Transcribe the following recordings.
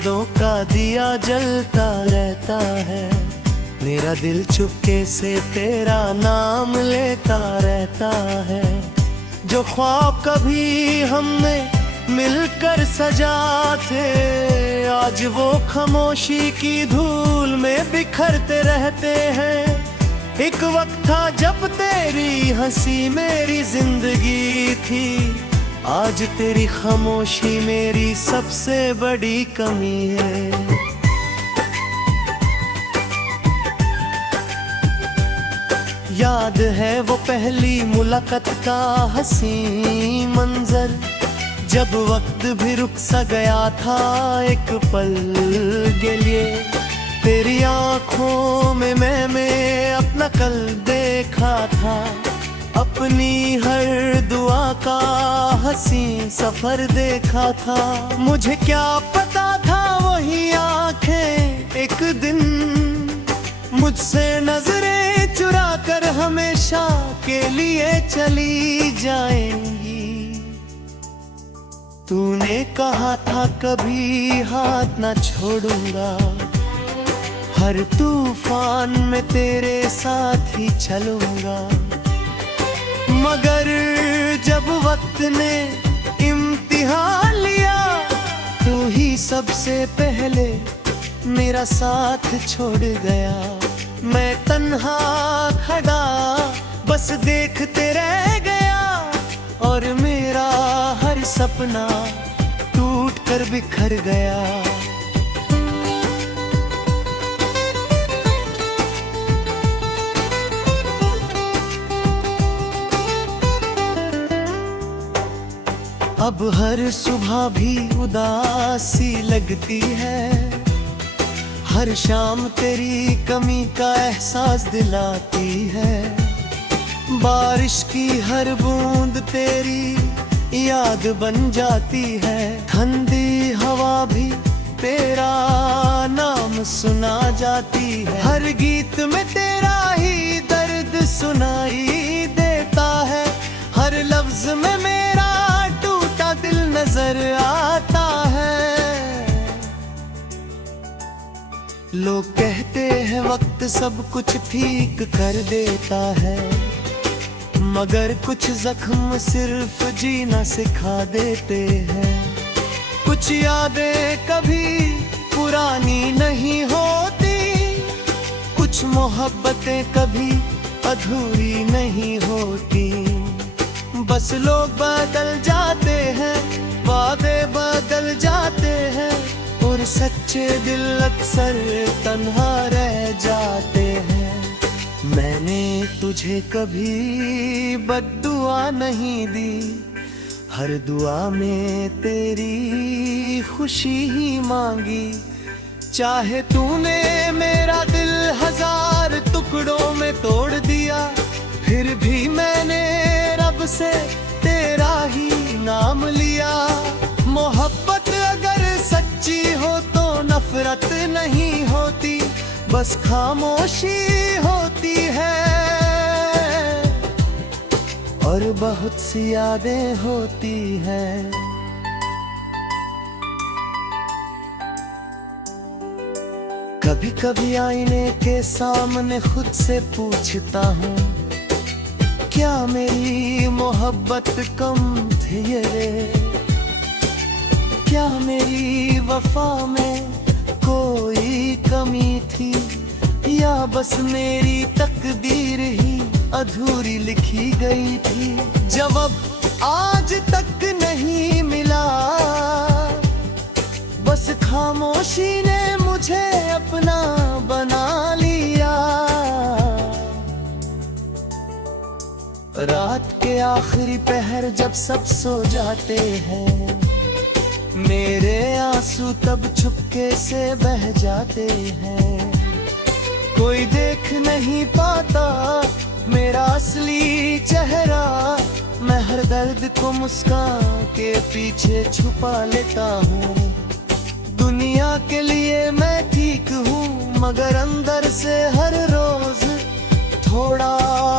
यादों का दिया जलता रहता है। मेरा दिल चुपके से तेरा नाम लेता रहता है। जो ख्वाब कभी हमने मिलकर सजा थे, आज वो खामोशी की धूल में बिखरते रहते हैं। एक वक्त था जब तेरी हंसी मेरी जिंदगी थी, आज तेरी खामोशी मेरी सबसे बड़ी कमी है। याद है वो पहली मुलाकात का हंसी मंजर, जब वक्त भी रुक सा गया था एक पल के लिए। तेरी आँखों में मैंने अपना कल देखा था, अपनी हर दुआ का हंसी सफर देखा था। मुझे क्या पता था वही आंखें एक दिन मुझसे नजरें चुरा कर हमेशा के लिए चली जाएंगी। तूने कहा था कभी हाथ ना छोड़ूंगा, हर तूफान में तेरे साथ ही चलूंगा। मगर जब वक्त ने इम्तिहान लिया, तू ही सबसे पहले मेरा साथ छोड़ गया। मैं तन्हा खड़ा बस देखते रह गया, और मेरा हर सपना टूट कर बिखर गया। अब हर सुबह भी उदासी लगती है, हर शाम तेरी कमी का एहसास दिलाती है। बारिश की हर बूंद तेरी याद बन जाती है, ठंडी हवा भी तेरा नाम सुना जाती है। हर गीत में तेरा ही दर्द सुनाई देता है, हर लफ्ज में मेरा दिल नजर आता है। लोग कहते हैं वक्त सब कुछ ठीक कर देता है, मगर कुछ जख्म सिर्फ जीना सिखा देते हैं। कुछ यादें कभी पुरानी नहीं होती, कुछ मोहब्बतें कभी अधूरी नहीं होती। बस लोग बदल जाते हैं, वादे बदल जाते हैं, और सच्चे दिल अक्सर तन्हा रह जाते हैं। मैंने तुझे कभी बद्दुआ नहीं दी, हर दुआ में तेरी खुशी ही मांगी। चाहे तूने मेरा दिल 1000 टुकड़ों में तोड़ दिया, फिर भी मैंने रब से तेरा ही नाम लिया। मोहब्बत अगर सच्ची हो तो नफरत नहीं होती, बस खामोशी होती है, और बहुत सी यादें होती हैं। कभी कभी आईने के सामने खुद से पूछता हूँ, क्या मेरी मोहब्बत कम थी ये रे? क्या मेरी वफा में कोई कमी थी, या बस मेरी तकदीर ही अधूरी लिखी गई थी? जवाब आज तक नहीं मिला, बस खामोशी ने मुझे अपना बना लिया। रात के आखिरी पहर जब सब सो जाते हैं, मेरे आंसू तब चुपके से बह जाते हैं। कोई देख नहीं पाता मेरा असली चेहरा, मैं हर दर्द को मुस्कान के पीछे छुपा लेता हूँ। दुनिया के लिए मैं ठीक हूँ, मगर अंदर से हर रोज थोड़ा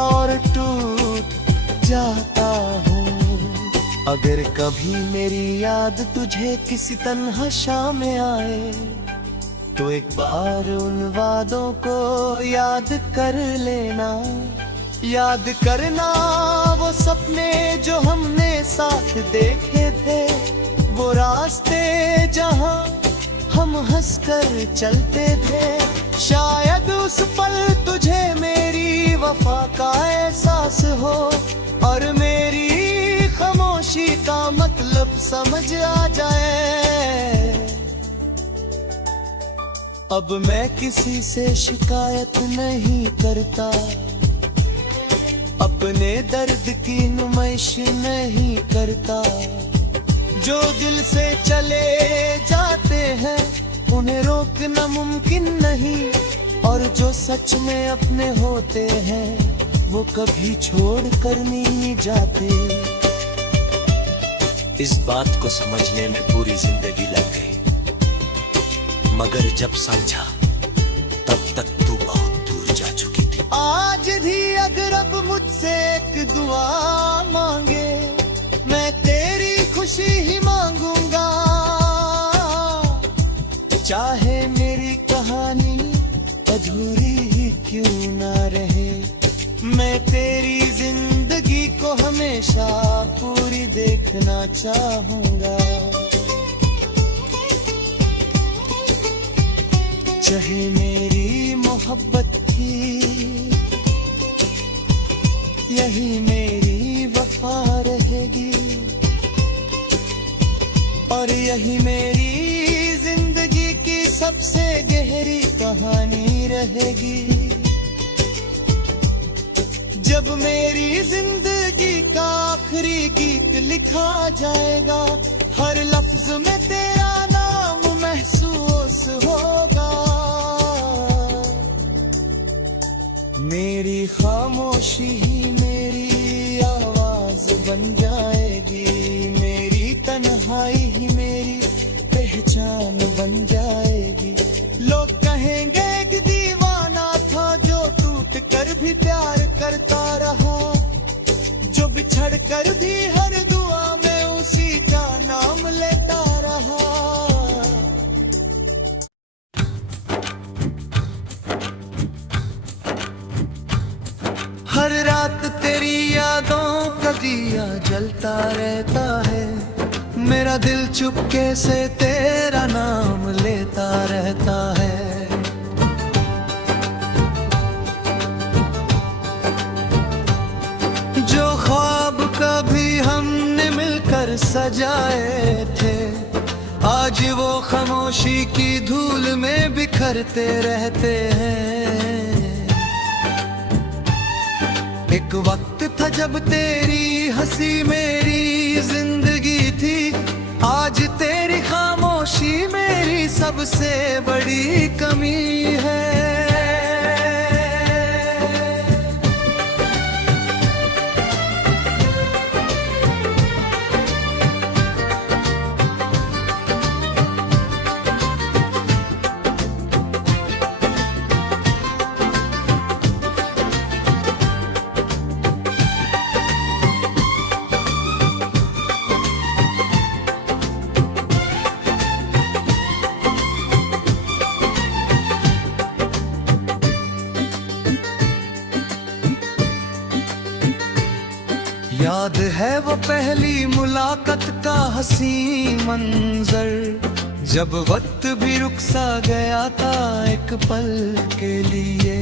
और टूट जाता हूँ। अगर कभी मेरी याद तुझे किसी तन्हा शाम में आए, तो एक बार उन वादों को याद कर लेना। याद करना वो सपने जो हमने साथ देखे थे, वो रास्ते जहां हम हंसकर चलते थे। शायद उस पल तुझे मेरी वफा का एहसास हो, और मेरी खामोशी का मतलब समझ आ जाए। अब मैं किसी से शिकायत नहीं करता, अपने दर्द की नुमाइश नहीं करता। जो दिल से चले जाते हैं उन्हें रोकना मुमकिन नहीं, और जो सच में अपने होते हैं वो कभी छोड़ कर नहीं जाते। इस बात को समझने में पूरी जिंदगी लग गई, मगर जब समझा तब तक तू बहुत दूर जा चुकी थी। आज भी अगर अब मुझसे एक दुआ मांगे, मैं तेरी खुशी ही मांगूंगा। चाहे मेरी कहानी अधूरी ही क्यों ना रहे, मैं तेरी जिंदगी को हमेशा पूरी देखना चाहूंगा। चाहे मेरी मोहब्बत थी, यही मेरी वफा रहेगी, और यही मेरी जिंदगी की सबसे गहरी कहानी रहेगी। जब मेरी जिंदगी का आखिरी गीत लिखा जाएगा, हर लफ्ज में तेरा नाम महसूस होगा। मेरी खामोशी ही मेरी आवाज बन जाएगी, मेरी तन्हाई ही मेरी पहचान बन जाएगी। लोग कहेंगे कि दीवाना था जो टूट कर भी प्यार करता रहा, जो बिछड़ कर भी हर दुआ में उसी का नाम लेता रहा। हर रात तेरी यादों का दिया जलता रहता है, मेरा दिल चुपके से तेरा नाम लेता रहता है। जो ख्वाब कभी हमने मिलकर सजाए थे, आज वो खामोशी की धूल में बिखरते रहते हैं। एक वक्त था जब तेरी हंसी मेरी जिंदगी थी, आज तेरी खामोशी मेरी सबसे बड़ी कमी है। याद है वो पहली मुलाकात का हंसी मंजर, जब वक्त भी रुक सा गया था एक पल के लिए।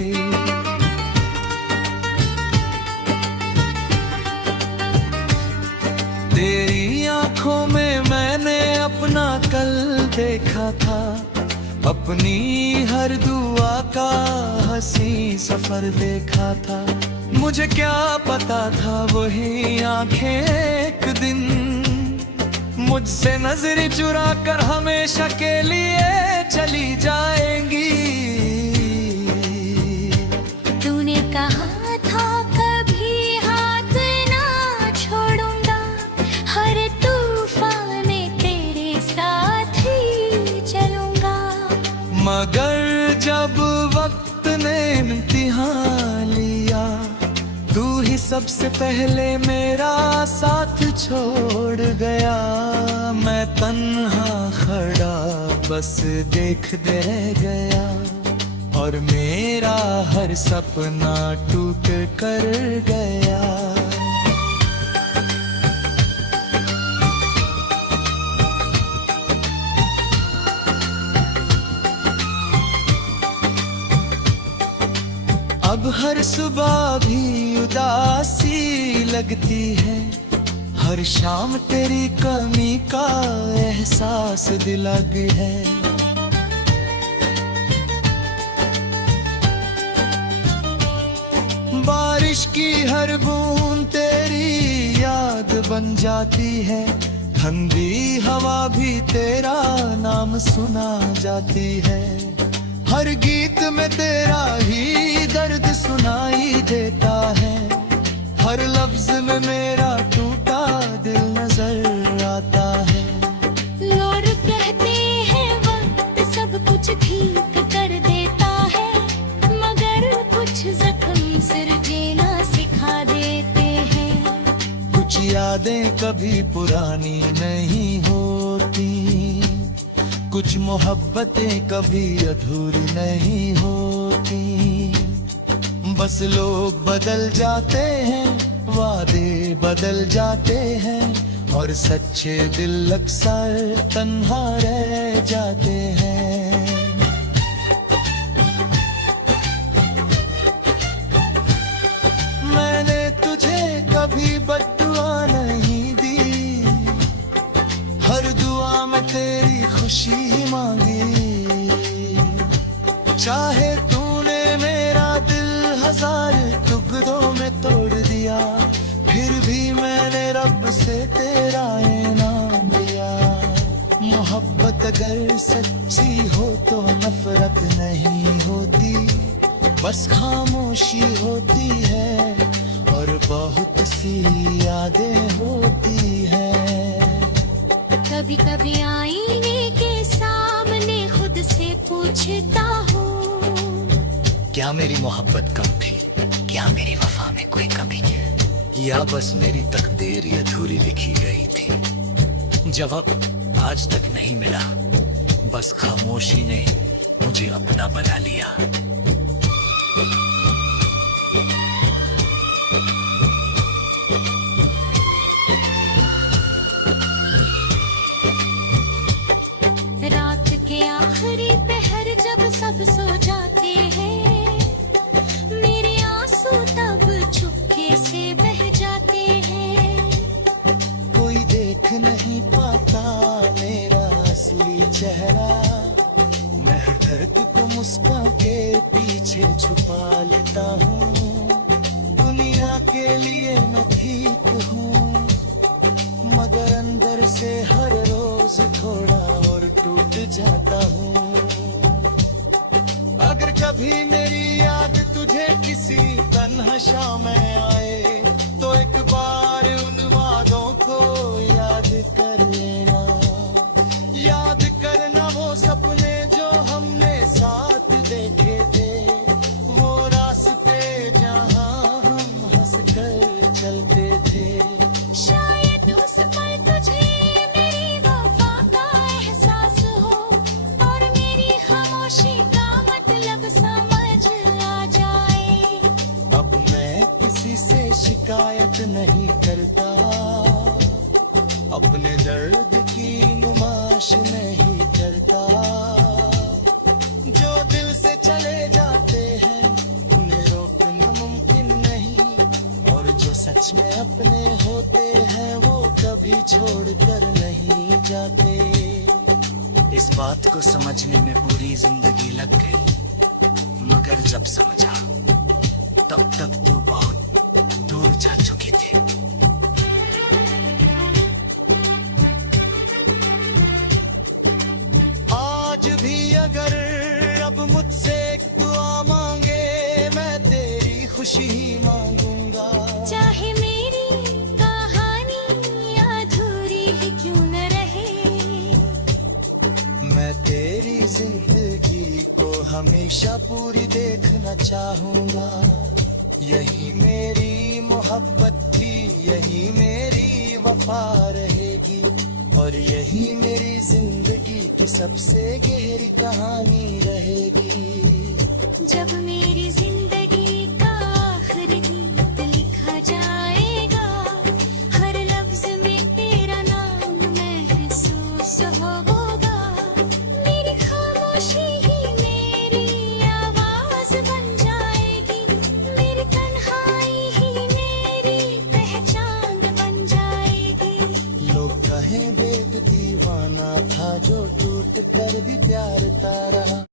तेरी आंखों में मैंने अपना कल देखा था, अपनी हर दुआ का हंसी सफर देखा था। मुझे क्या पता था वही आंखें एक दिन मुझसे नजर चुरा कर हमेशा के लिए चली जाएंगी। तूने कहा था कभी हाथ ना छोड़ूंगा, हर तूफान में तेरे साथ ही चलूंगा। मगर जब वक्त ने इम्तिहान लिया, तू ही सबसे पहले मेरा साथ छोड़ गया, मैं तन्हा खड़ा बस देखते रह गया, और मेरा हर सपना टूट कर गया। अब हर सुबह भी उदासी लगती है, हर शाम तेरी कमी का एहसास दिलग है। बारिश की हर बूंद तेरी याद बन जाती है, ठंडी हवा भी तेरा नाम सुना जाती है। हर गीत में तेरा ही दर्द सुनाई देता है, हर लफ्ज में मेरा टूटा दिल नजर आता है। लोग कहते हैं वक्त सब कुछ ठीक कर देता है, मगर कुछ जख्म सिर जीना सिखा देते हैं। कुछ यादें कभी पुरानी नहीं होती, कुछ मोहब्बतें कभी अधूरी नहीं होती। बस लोग बदल जाते हैं, वादे बदल जाते हैं, और सच्चे दिल अक्सर तन्हा रह जाते हैं। मैंने तुझे कभी बद्दुआ नहीं दी, हर दुआ में तेरी खुशी ही मांगी। चाहे तूने मेरा दिल 1000 टुकड़ों में तोड़ दिया, फिर भी मैंने रब से तेरा इनाम दिया। मोहब्बत अगर सच्ची हो तो नफरत नहीं होती, बस खामोशी होती है, और बहुत सी यादें होती हैं। कभी कभी आईने के सामने खुद से पूछता हूँ, क्या मेरी मोहब्बत कम थी, क्या मेरी वफा में कोई कमी है, या बस मेरी तकदीर अधूरी लिखी गई थी। जवाब आज तक नहीं मिला, बस खामोशी ने मुझे अपना बना लिया। रात के आखिरी पहर जब सब सो जाते हैं, मेरे आंसू तब चुपके से बह जाते हैं। कोई देख नहीं पाता मेरा असली चेहरा, मैं हर दर्द को मुस्कान के पीछे छुपा लेता हूँ। दुनिया के लिए मैं ठीक हूँ, मगर अंदर से हर रोज थोड़ा और टूट जाता हूँ। अगर कभी मेरी याद तुझे किसी तन्हाशा में आए, तो एक बार उन वादों को याद कर लेना। याद करना वो सपने जो हमने साथ देखे थे, वो रास्ते जहाँ हम हंस कर चलते थे। शायद उस पल तुझे मेरी वफा का एहसास हो, और मेरी खामोशी का मतलब समझ आ जाए। अब मैं किसी से शिकायत नहीं करता, अपने दर्द की नुमाइश नहीं करता। जो दिल से चले जाते हैं उन्हें रोकना मुमकिन नहीं, और जो सच में अपने होते हैं वो कभी छोड़कर नहीं जाते। इस बात को समझने में पूरी जिंदगी लग गई, मगर जब समझा तब तक तू बहुत दूर जा चुकी थी। आज भी अगर अब मुझसे एक दुआ मांगे, मैं तेरी खुशी ही मांगूंगा। चाहे मेरी कहानी अधूरी ही क्यों न रहे, मैं तेरी जिंदगी को हमेशा पूरी देखना चाहूंगा। यही मेरी मोहब्बत थी, यही मेरी वफा रहेगी, और यही मेरी जिंदगी की सबसे गहरी कहानी रहेगी। जब मेरी